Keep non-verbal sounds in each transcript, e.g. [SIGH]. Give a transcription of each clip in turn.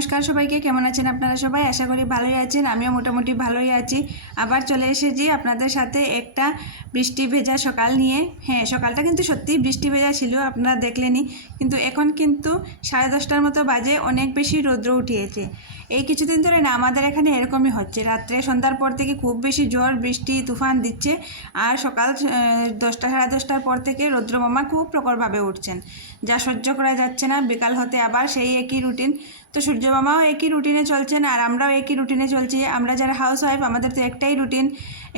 নমস্কার সবাইকে, কেমন আছেন আপনারা সবাই? আশা করি ভালোই আছেন, আমিও মোটামুটি ভালোই আছি। আবার চলে এসেছি আপনাদের সাথে একটা বৃষ্টি ভেজা সকাল নিয়ে। হ্যাঁ সকালটা কিন্তু সত্যিই বৃষ্টি ভেজা ছিল, আপনারা দেখলেনই। কিন্তু এখন কিন্তু সাড়ে দশটার মতো বাজে, অনেক বেশি রৌদ্র উঠিয়েছে। এই কিছুদিন ধরে না, আমাদের এখানে এরকমই হচ্ছে। রাত্রে সন্ধ্যার পর থেকে খুব বেশি ঝড় বৃষ্টি, তুফান দিচ্ছে। আর সকাল দশটা, সাড়ে দশটার পর থেকে রৌদ্রমামা খুব প্রখরভাবে উঠছেন। যা সহ্য করা যাচ্ছে না। বিকাল হতে আবার সেই একই রুটিন তো সূর্যমামাও একই রুটিনে চলছেন আর আমরাও একই রুটিনে চলছি। আমরা যারা হাউস ওয়াইফ আমাদের তো একটাই রুটিন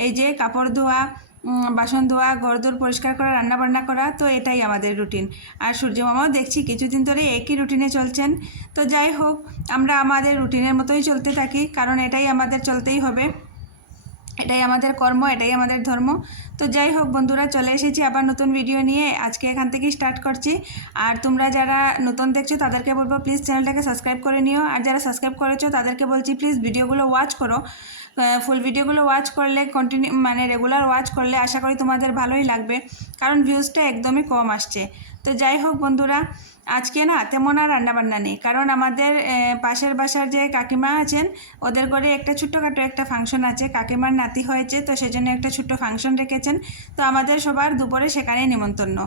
এই যে কাপড় ধোয়া বাসন ধোয়া, ঘরদোর পরিষ্কার করা রান্না বান্না করা, তো এটাই আমাদের রুটিন আর সূর্যমামাও দেখছি কিছুদিন ধরে একই রুটিনে চলছেন। তো যাই হোক, আমরা আমাদের রুটিনের মতোই চলতে থাকি, কারণ এটাই আমাদের চলতেই হবে। এটাই আমাদের কর্ম, এটাই আমাদের ধর্ম। তো যাই হোক বন্ধুরা, চলে এসেছি আবার নতুন ভিডিও নিয়ে। আজকে এখান থেকেই স্টার্ট করছি। আর তোমরা যারা নতুন দেখছ, তাদেরকে বলব প্লিজ চ্যানেলটাকে সাবস্ক্রাইব করে নিও। আর যারা সাবস্ক্রাইব করেছ, তাদেরকে বলছি প্লিজ ভিডিওগুলো ওয়াচ করো। ফুল ভিডিওগুলো ওয়াচ করলে কন্টিনিউ মানে রেগুলার ওয়াচ করলে আশা করি তোমাদের ভালোই লাগবে। কারণ ভিউজটা একদমই কম আসছে। তো যাই হোক বন্ধুরা, আজকে না তেমন আর রান্নাবান্না নেই। কারণ আমাদের পাশের বাসার যে কাকিমা আছেন, ওদের ঘরে একটা ছোট্টখাটো একটা ফাংশন আছে। কাকিমার নাতি হয়েছে, তো সেজন্য একটা ছোট্ট ফাংশন রেখেছেন। তো আমাদের সবার দুপুরে সেখানে নিমন্ত্রণ।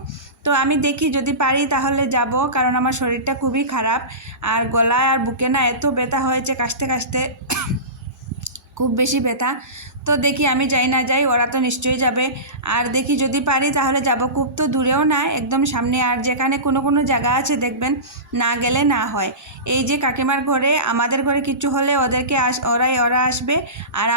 তো আমি দেখি যদি পারি তাহলে যাব, কারণ আমার শরীরটা খুবই খারাপ, আর গলায় আর বুকে না এত ব্যথা হয়েছে, কাশতে কাশতে খুব বেশি ব্যথা। তো দেখি আমি যাই না যাই, ওরা তো নিশ্চয়ই যাবে। আর দেখি যদি পারি তাহলে যাব, খুব তো দূরেও না, একদম সামনে। আর যেখানে কোনো কোনো জায়গা আছে দেখবেন, না গেলে না হয়। এই যে কাকিমার ঘরে, আমাদের ঘরে কিছু হলে ওদেরকে আস, ওরাই, ওরা আসবে। আর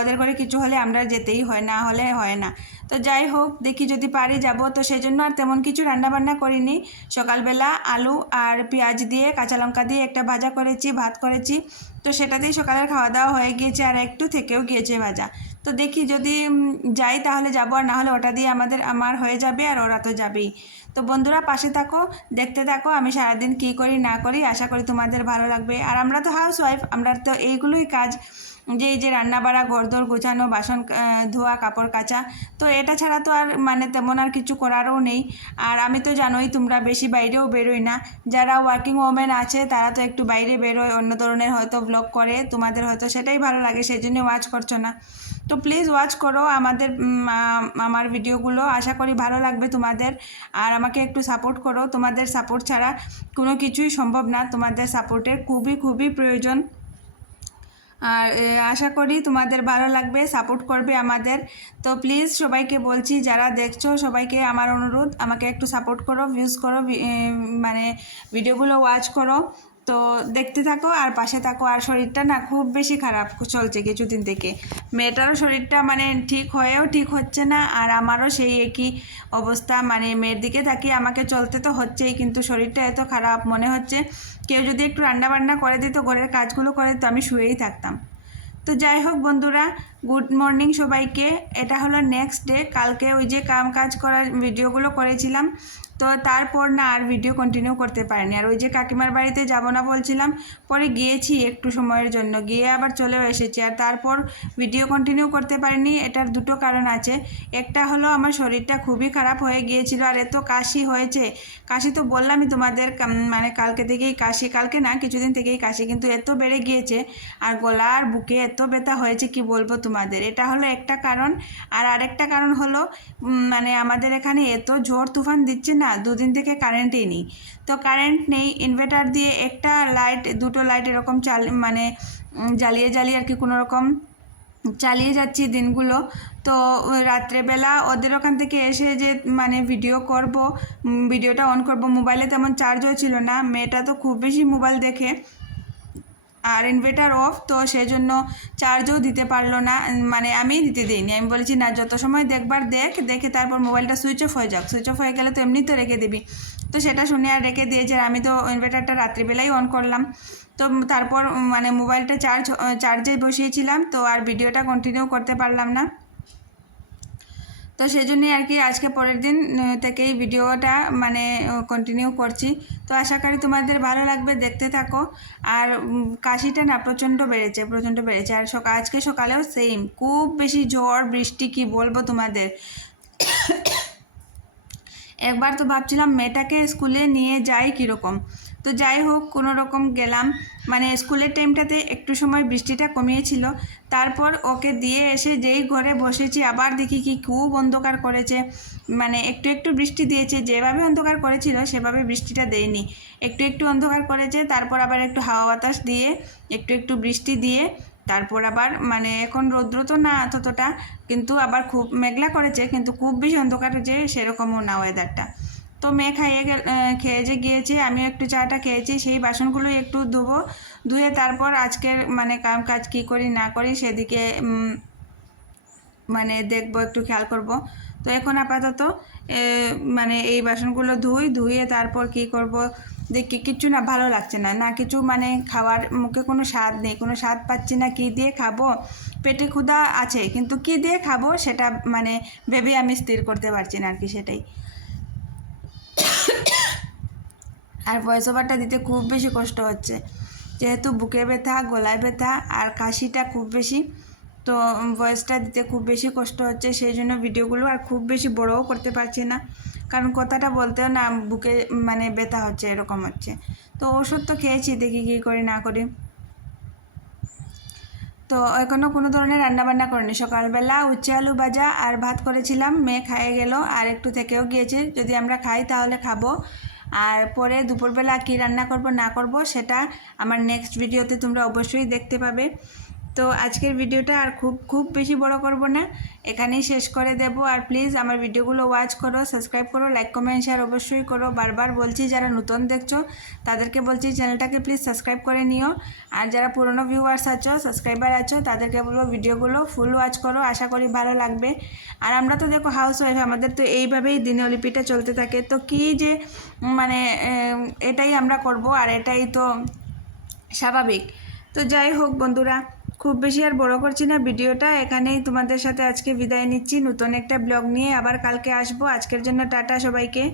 ওদের ঘরে কিছু হলে আমরা যেতেই হয়, না হলে হয় না। তো যাই হোক, দেখি যদি পারি যাব। তো সেই জন্য আর তেমন কিছু রান্নাবান্না করিনি। সকালবেলা আলু আর পেঁয়াজ দিয়ে, কাঁচা লঙ্কা দিয়ে একটা ভাজা করেছি, ভাত করেছি। তো সেটাতেই সকালের খাওয়া দাওয়া হয়ে গিয়েছে আর একটু থেকেও গিয়েছে ভাজা। তো দেখি যদি যাই তাহলে যাব আর না হলে ওটা দিয়ে আমাদের, আমার হয়ে যাবে আর ওরা তো যাবেই। তো বন্ধুরা পাশে থাকো, দেখতে থাকো, আমি সারাদিন কি করি না করি, আশা করি তোমাদের ভালো লাগবে। আর আমরা তো হাউস ওয়াইফ আমরা তো এইগুলোই কাজ। যে এই যে রান্না বাড়া ঘরদোর গোছানো, বাসন ধোয়া, কাপড় কাচা, তো এটা ছাড়া তো আর মানে তেমন আর কিছু করারও নেই। আর আমি তো জানোই তোমরা বেশি বাইরেও বেরোই না। যারা ওয়ার্কিং ওমেন আছে, তারা তো একটু বাইরে বেরোয়, অন্য ধরনের হয়তো ব্লগ করে, তোমাদের হয়তো সেটাই ভালো লাগে সেই জন্য ওয়াচ করছ না। তো প্লিজ ওয়াচ করো আমাদের আমার ভিডিওগুলো। আশা করি ভালো লাগবে তোমাদের। আর আমাকে একটু সাপোর্ট করো। তোমাদের সাপোর্ট ছাড়া কোনো কিছুই সম্ভব না। তোমাদের সাপোর্টের খুবই খুবই প্রয়োজন। আর আশা করি তোমাদের ভালো লাগবে সাপোর্ট করবে আমাদের। তো প্লিজ সবাইকে বলছি, যারা দেখছ সবাইকে আমার অনুরোধ, আমাকে একটু সাপোর্ট করো ভিউজ করো মানে ভিডিওগুলো ওয়াচ করো। তো দেখতে থাকো আর পাশে থাকো। আর শরীরটা না খুব বেশি খারাপ চলছে কিছুদিন থেকে। মেয়েটারও শরীরটা মানে ঠিক হয়েও ঠিক হচ্ছে না আর আমারও সেই একই অবস্থা। মানে মেয়ের দিকে তাকিয়ে আমাকে চলতে তো হচ্ছেই কিন্তু শরীরটা এত খারাপ মনে হচ্ছে। কেউ যদি একটু রান্না বান্না করে দিত, ঘরের কাজগুলো করে দিত, আমি শুয়েই থাকতাম। তো যাই হোক বন্ধুরা গুড মর্নিং সবাইকে। এটা হলো নেক্সট ডে কালকে ওই যে কাম কাজ করার ভিডিওগুলো করেছিলাম। তো তারপর না আর ভিডিও কন্টিনিউ করতে পারিনি। আর ওই যে কাকিমার বাড়িতে যাব না বলছিলাম, পরে গিয়েছি একটু সময়ের জন্য। গিয়ে আবার চলেও এসেছি। আর তারপর ভিডিও কন্টিনিউ করতে পারিনি। এটার দুটো কারণ আছে। একটা হলো আমার শরীরটা খুবই খারাপ হয়ে গিয়েছিল। আর এত কাশি হয়েছে। কাশি তো বললামই তোমাদের মানে কালকে থেকেই কাশি। কালকে না কিছুদিন থেকেই কাশি, কিন্তু এত বেড়ে গিয়েছে। আর গলা আর বুকে এত ব্যথা হয়েছে, কি বলব তোমাদের। এটা হলো একটা কারণ। আর আরেকটা কারণ হলো মানে আমাদের এখানে এত ঝড় তুফান দিচ্ছে না, দুদিন থেকে কারেন্টই নেই। তো কারেন্ট নেই ইনভার্টার দিয়ে একটা লাইট দুটো লাইট এরকম চাল মানে জ্বালিয়ে জ্বালিয়ে আর কি কোনো রকম চালিয়ে যাচ্ছি দিনগুলো। তো রাত্রেবেলা ওদের ওখান থেকে এসে যে মানে ভিডিও করব ভিডিওটা অন করব মোবাইলে তেমন চার্জও ছিল না। মেয়েটা তো খুব বেশি মোবাইল দেখে। আর ইনভার্টার অফ তো সেই জন্য চার্জও দিতে পারল না মানে আমি দিতে দিইনি। আমি বলেছি, না, যত সময় দেখবার দেখ, দেখে তারপর মোবাইলটা সুইচ অফ হয়ে যাক। সুইচ অফ হয়ে গেলে তো এমনি তো রেখে দিবি। তো সেটা শুনে আর রেখে দিয়েছে আমি তো ইনভার্টারটা রাত্রিবেলাই অন করলাম। তো তারপর মানে মোবাইলটা চার্জ চার্জে বসিয়েছিলাম, তো আর ভিডিওটা কন্টিনিউ করতে পারলাম না। তো সেই জন্যই আর কি আজকে পরের দিন উম, থেকেই ভিডিওটা মানে কন্টিনিউ করছি। তো আশা করি তোমাদের ভালো লাগবে দেখতে থাকো। আর কাশিটা না প্রচণ্ড বেড়েছে প্রচণ্ড বেড়েছে। আর সকাল আজকে সকালেও সেম খুব বেশি ঝড় বৃষ্টি কি বলব তোমাদের। [COUGHS] একবার তো ভাবছিলাম মেয়েটাকে স্কুলে নিয়ে যাই কীরকম। তো যাই হোক, কোনো রকম গেলাম। মানে স্কুলের টাইমটাতে একটু সময় বৃষ্টিটা কমিয়েছিল। তারপর ওকে দিয়ে এসে যেই ঘরে বসেছি, আবার দেখি কি, খুব অন্ধকার করেছে। মানে একটু একটু বৃষ্টি দিয়েছে, যেভাবে অন্ধকার করেছিল, সেভাবে বৃষ্টিটা দেয়নি। একটু একটু অন্ধকার করেছে, তারপর আবার একটু হাওয়া বাতাস দিয়ে, একটু একটু বৃষ্টি দিয়ে, তারপর আবার মানে এখন রৌদ্র তো না ততটা কিন্তু আবার খুব মেঘলা করেছে, কিন্তু খুব বেশি অন্ধকার যে সেরকমও না ওয়েদারটা তো মেয়ে খাইয়ে গেল খেয়ে যে গিয়েছে আমি একটু চাটা খেয়েছি, সেই বাসনগুলো একটু ধোবো, ধুয়ে তারপর আজকের মানে কাম কাজ কী করি না করি সেদিকে মানে দেখব, একটু খেয়াল করব। তো এখন আপাতত মানে এই বাসনগুলো ধুই, ধুয়ে তারপর কি করব, দেখি, কিচ্ছু না, ভালো লাগছে না। না কিছু মানে খাওয়ার মুখে কোনো স্বাদ নেই, কোনো স্বাদ পাচ্ছি না, কি দিয়ে খাব? পেটে ক্ষুধা আছে, কিন্তু কি দিয়ে খাব সেটা মানে ভেবে আমি স্থির করতে পারছি না আর কি সেটাই। আর ভয়েস ওভারটা দিতে খুব বেশি কষ্ট হচ্ছে। যেহেতু বুকে ব্যথা, গলায় ব্যথা আর কাশিটা খুব বেশি, তো ভয়েসটা দিতে খুব বেশি কষ্ট হচ্ছে। সেই জন্য ভিডিওগুলো আর খুব বেশি বড়ও করতে পারছি না। কারণ কথাটা বলতেও না বুকে মানে ব্যথা হচ্ছে, এরকম হচ্ছে। তো ওষুধ তো খেয়েছি, দেখি কী করি না করি। তো এখনও কোনো ধরনের রান্নাবান্না করিনি। সকালবেলা উচ্ছে আলু ভাজা আর ভাত করেছিলাম, মেয়ে খাইয়ে গেল আর একটু থেকেও গিয়েছে। যদি আমরা খাই তাহলে খাব। আর পরে দুপুরবেলা কি রান্না করব না করব সেটা আমার নেক্সট ভিডিওতে তোমরা অবশ্যই দেখতে পাবে। তো আজকের ভিডিওটা আর খুব খুব বেশি বড় করব না। এখানেই শেষ করে দেব। আর প্লিজ আমার ভিডিওগুলো ওয়াচ করো সাবস্ক্রাইব করো লাইক কমেন্ট শেয়ার অবশ্যই করো। বারবার বলছি, যারা নতুন দেখছ, তাদেরকে বলছি চ্যানেলটাকে প্লিজ সাবস্ক্রাইব করে নিও। আর যারা পুরনো ভিউয়ার্স আছো সাবস্ক্রাইবার আছো, তাদেরকে বলব ভিডিওগুলো ফুল ওয়াচ করো। আশা করি ভালো লাগবে। আর আমরা তো দেখো হাউস ওয়াইফ আমাদের তো এইভাবেই দিনলিপিটা চলতে থাকে। তো কী যে মানে এটাই আমরা করব, আর এটাই তো স্বাভাবিক। তো যাই হোক বন্ধুরা খুব বেশি আর বড় করছি না ভিডিওটা, এখানেই তোমাদের সাথে আজকে বিদায় নিচ্ছি। নতুন একটা ব্লগ নিয়ে আবার কালকে আসব। আজকের জন্য টাটা সবাইকে।